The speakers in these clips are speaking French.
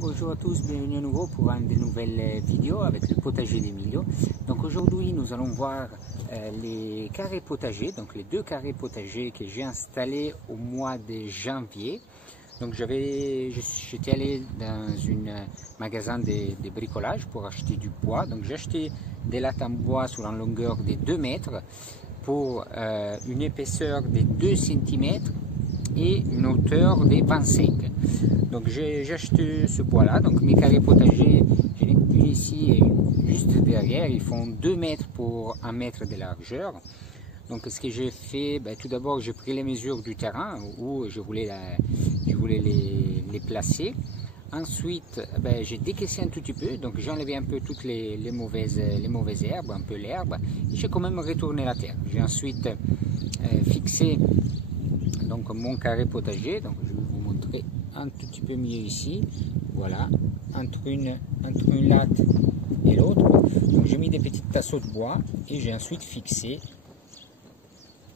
Bonjour à tous, bienvenue à nouveau pour une des nouvelles vidéos avec le potager d'Emilio. Donc aujourd'hui nous allons voir les carrés potagers, donc les deux carrés potagers que j'ai installés au mois de janvier. Donc j'étais allé dans un magasin de bricolage pour acheter du bois. Donc j'ai acheté des lattes en bois sur une longueur de 2 mètres pour une épaisseur de 2 cm et une hauteur de 25. Donc j'ai acheté ce bois là, donc mes carrés potagers, j'en ai une ici et une juste derrière, ils font 2 mètres pour 1 mètre de largeur. Donc ce que j'ai fait, tout d'abord j'ai pris les mesures du terrain où je voulais les placer. Ensuite j'ai décaissé un tout petit peu, donc j'ai enlevé un peu toutes les mauvaises herbes, un peu l'herbe, et j'ai quand même retourné la terre. J'ai ensuite fixé donc mon carré potager, donc je vais vous montrer un tout petit peu mieux ici, voilà, entre une latte et l'autre. Donc j'ai mis des petites tasseaux de bois et j'ai ensuite fixé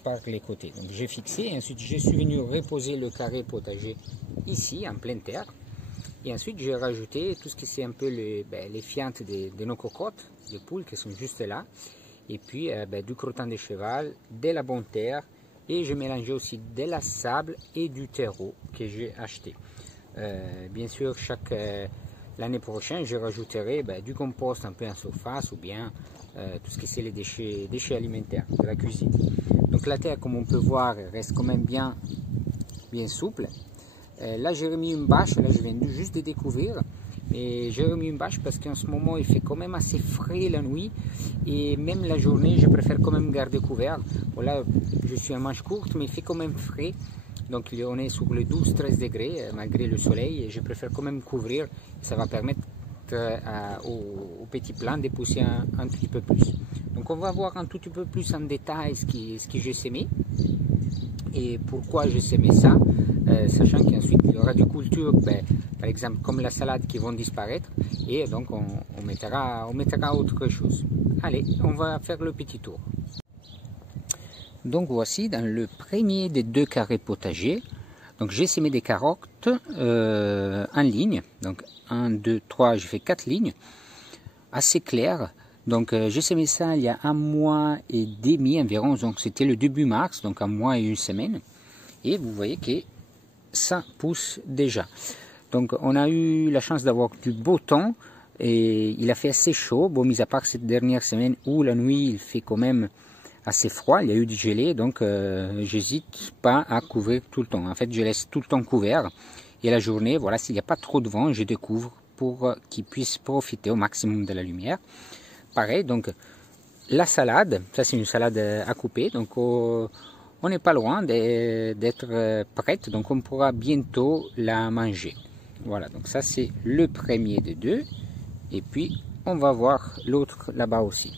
par les côtés. Donc j'ai fixé et ensuite je suis venu reposer le carré potager ici en pleine terre. Et ensuite j'ai rajouté tout ce qui c'est un peu les fientes de nos cocottes, de poules qui sont juste là. Et puis du crottin de cheval, de la bonne terre. Et je mélangeais aussi de la sable et du terreau que j'ai acheté. Bien sûr, l'année prochaine, je rajouterai du compost un peu en surface ou bien tout ce qui c'est les déchets alimentaires de la cuisine. Donc la terre, comme on peut voir, reste quand même bien souple. Là, j'ai remis une bâche, là je viens juste de découvrir. Et j'ai remis une bâche parce qu'en ce moment il fait quand même assez frais la nuit et même la journée je préfère quand même garder couvert. Voilà, je suis en manche courte mais il fait quand même frais, donc on est sur les 12-13 degrés malgré le soleil et je préfère quand même couvrir. Ça va permettre aux petits plants de pousser un petit peu plus. Donc on va voir un tout petit peu plus en détail ce que j'ai semé et pourquoi j'ai semé ça, sachant qu'ensuite il y aura des cultures, par exemple comme la salade, qui vont disparaître et donc on mettra autre chose. Allez, on va faire le petit tour. Donc voici dans le premier des deux carrés potagers. Donc j'ai semé des carottes en ligne, donc 1, 2, 3, j'ai fait 4 lignes assez claires. Donc j'ai semé ça il y a 1 mois et demi environ, donc c'était le début mars, donc 1 mois et 1 semaine. Et vous voyez que ça pousse déjà. Donc on a eu la chance d'avoir du beau temps et il a fait assez chaud, bon, mis à part cette dernière semaine où la nuit il fait quand même assez froid, il y a eu du gelé, donc j'hésite pas à couvrir tout le temps. En fait je laisse tout le temps couvert et la journée, voilà, s'il n'y a pas trop de vent, je découvre pour qu'il puisse profiter au maximum de la lumière. Pareil, donc la salade, ça c'est une salade à couper, donc on n'est pas loin d'être prête, donc on pourra bientôt la manger. Voilà, donc ça c'est le premier des deux, et puis on va voir l'autre là-bas aussi.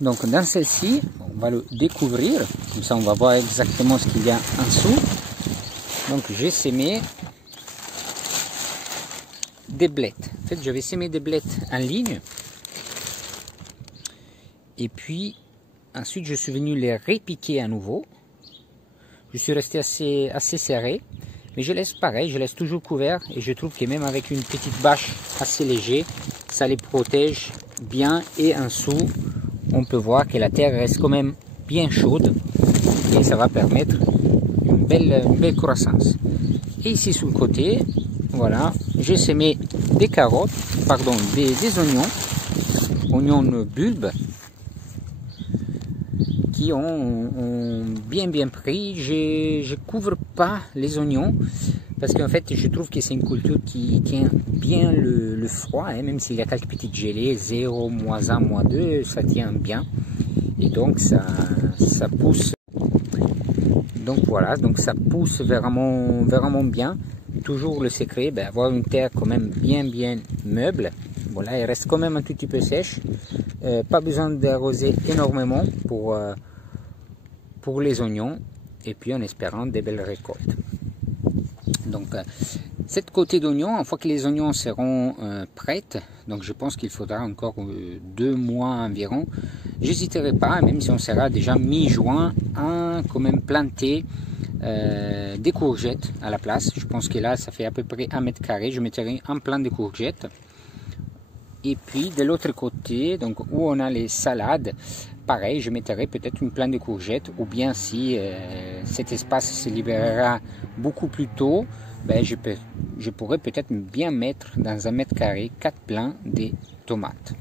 Donc dans celle-ci, on va le découvrir, comme ça on va voir exactement ce qu'il y a en dessous. Donc j'ai semé des blettes. En fait, j'avais semé des blettes en ligne. Et puis, ensuite, je suis venu les repiquer à nouveau. Je suis resté assez serré. Mais je laisse pareil, je laisse toujours couvert. Et je trouve que même avec une petite bâche assez léger, ça les protège bien. Et en dessous, on peut voir que la terre reste quand même bien chaude. Et ça va permettre une belle croissance. Et ici, sur le côté, voilà, j'ai semé des carottes, pardon, des oignons bulbes qui ont bien pris. Je couvre pas les oignons parce qu'en fait je trouve que c'est une culture qui tient bien le froid, hein, même s'il y a quelques petites gelées, 0, -1, -2, ça tient bien et donc ça pousse. Donc voilà, donc ça pousse vraiment bien. Toujours le secret, avoir une terre quand même bien meuble. Voilà, elle reste quand même un tout petit peu sèche. Pas besoin d'arroser énormément pour les oignons. Et puis en espérant des belles récoltes. Donc cette côté d'oignons, une fois que les oignons seront prêtes, donc je pense qu'il faudra encore 2 mois environ. J'hésiterai pas, même si on sera déjà mi-juin, à quand même planter des courgettes à la place. Je pense que là, ça fait à peu près 1 mètre carré. Je mettrai un plant de courgettes. Et puis de l'autre côté, donc où on a les salades, pareil, je mettrai peut-être une plante de courgettes, ou bien si cet espace se libérera beaucoup plus tôt, ben je pourrais peut-être bien mettre dans 1 mètre carré 4 plants de tomates.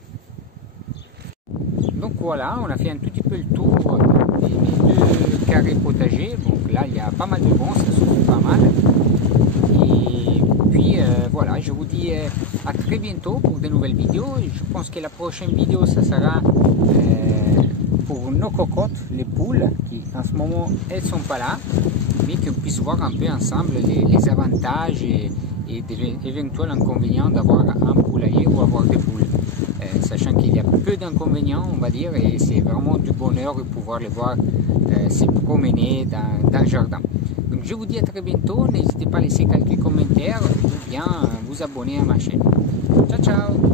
Donc voilà, on a fait un tout petit peu le tour des 2 carrés potagers. Donc là, il y a pas mal de bons, ça suffit pas mal. Et puis voilà, je vous dis à très bientôt pour de nouvelles vidéos. Je pense que la prochaine vidéo, ça sera pour nos cocottes, les poules, qui en ce moment, elles ne sont pas là, mais qu'on puisse voir un peu ensemble les avantages et des éventuels inconvénients d'avoir un poulailler ou avoir des poules. Sachant qu'il y a peu d'inconvénients, on va dire, et c'est vraiment du bonheur de pouvoir les voir se promener dans le jardin. Donc je vous dis à très bientôt, n'hésitez pas à laisser quelques commentaires ou bien vous abonner à ma chaîne. Ciao ciao!